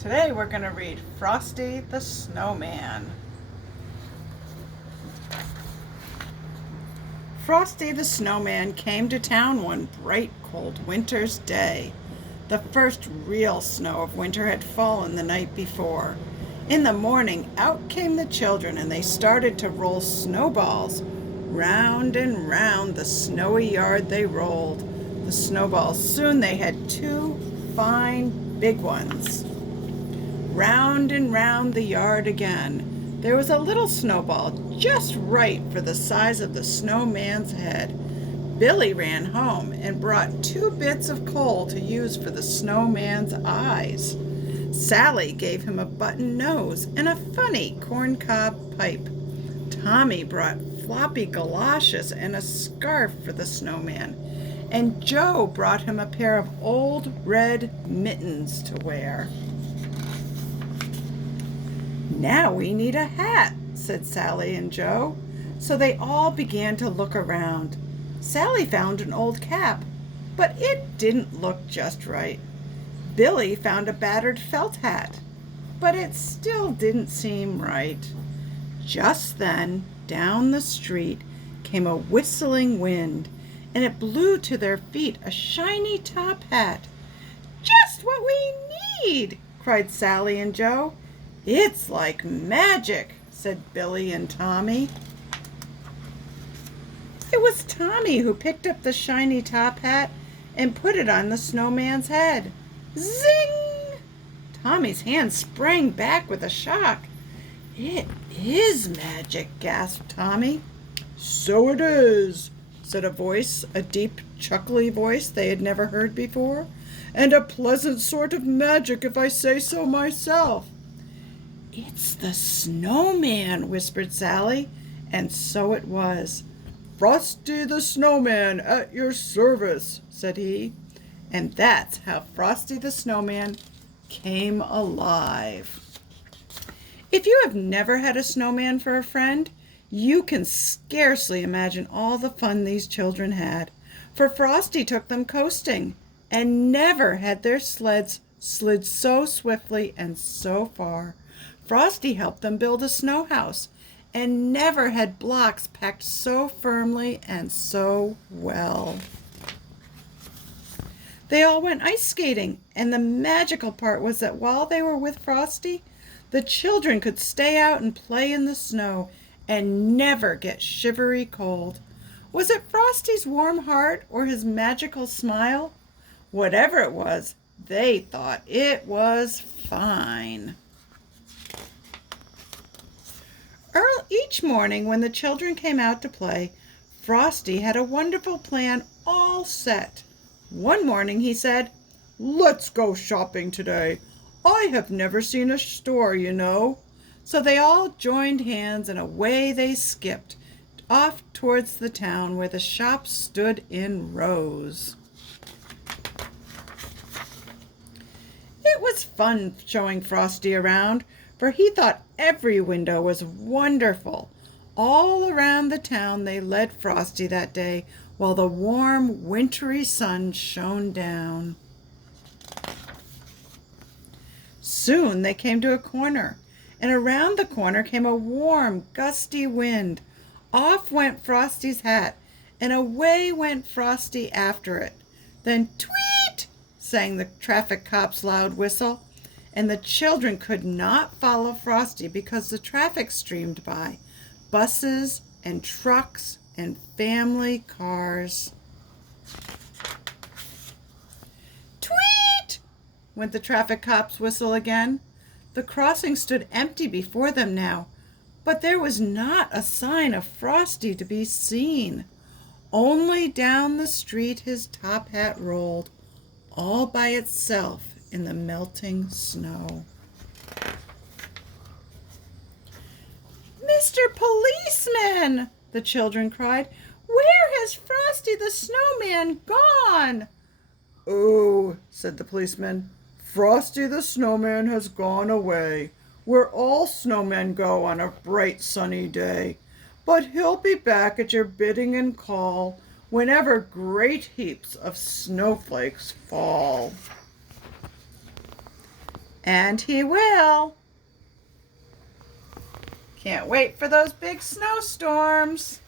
Today we're going to read Frosty the Snowman. Frosty the Snowman came to town one bright, cold winter's day. The first real snow of winter had fallen the night before. In the morning, out came the children, and they started to roll snowballs. Round and round the snowy yard they rolled. The snowballs, soon they had two fine big ones. Round and round the yard again. There was a little snowball just right for the size of the snowman's head. Billy ran home and brought 2 bits of coal to use for the snowman's eyes. Sally gave him a button nose and a funny corncob pipe. Tommy brought floppy galoshes and a scarf for the snowman. And Joe brought him a pair of old red mittens to wear. "Now we need a hat," said Sally and Joe. So they all began to look around. Sally found an old cap, but it didn't look just right. Billy found a battered felt hat, but it still didn't seem right. Just then, down the street came a whistling wind, and it blew to their feet a shiny top hat. "Just what we need!" cried Sally and Joe. "It's like magic," said Billy and Tommy. It was Tommy who picked up the shiny top hat and put it on the snowman's head. Zing! Tommy's hand sprang back with a shock. "It is magic," gasped Tommy. "So it is," said a voice, a deep, chuckly voice they had never heard before. "And a pleasant sort of magic, if I say so myself." "It's the snowman," whispered Sally, and so it was. "Frosty the Snowman at your service," said he. And that's how Frosty the Snowman came alive. If you have never had a snowman for a friend, you can scarcely imagine all the fun these children had. For Frosty took them coasting, and never had their sleds slid so swiftly and so far. Frosty helped them build a snow house, and never had blocks packed so firmly and so well. They all went ice skating, and the magical part was that while they were with Frosty, the children could stay out and play in the snow and never get shivery cold. Was it Frosty's warm heart or his magical smile? Whatever it was, they thought it was fine. Each morning when the children came out to play, Frosty had a wonderful plan all set. One morning he said, "Let's go shopping today. I have never seen a store, you know." So they all joined hands and away they skipped, off towards the town where the shops stood in rows. It was fun showing Frosty around, for he thought every window was wonderful. All around the town they led Frosty that day, while the warm, wintry sun shone down. Soon they came to a corner, and around the corner came a warm, gusty wind. Off went Frosty's hat, and away went Frosty after it. Then tweet! Sang the traffic cop's loud whistle, and the children could not follow Frosty because the traffic streamed by. Buses and trucks and family cars. Tweet! Went the traffic cop's whistle again. The crossing stood empty before them now, but there was not a sign of Frosty to be seen. Only down the street his top hat rolled, all by itself in the melting snow. "Mr. Policeman!" the children cried. "Where has Frosty the Snowman gone?" "Oh," said the policeman, "Frosty the Snowman has gone away, where all snowmen go on a bright sunny day. But he'll be back at your bidding and call whenever great heaps of snowflakes fall." And he will. Can't wait for those big snowstorms.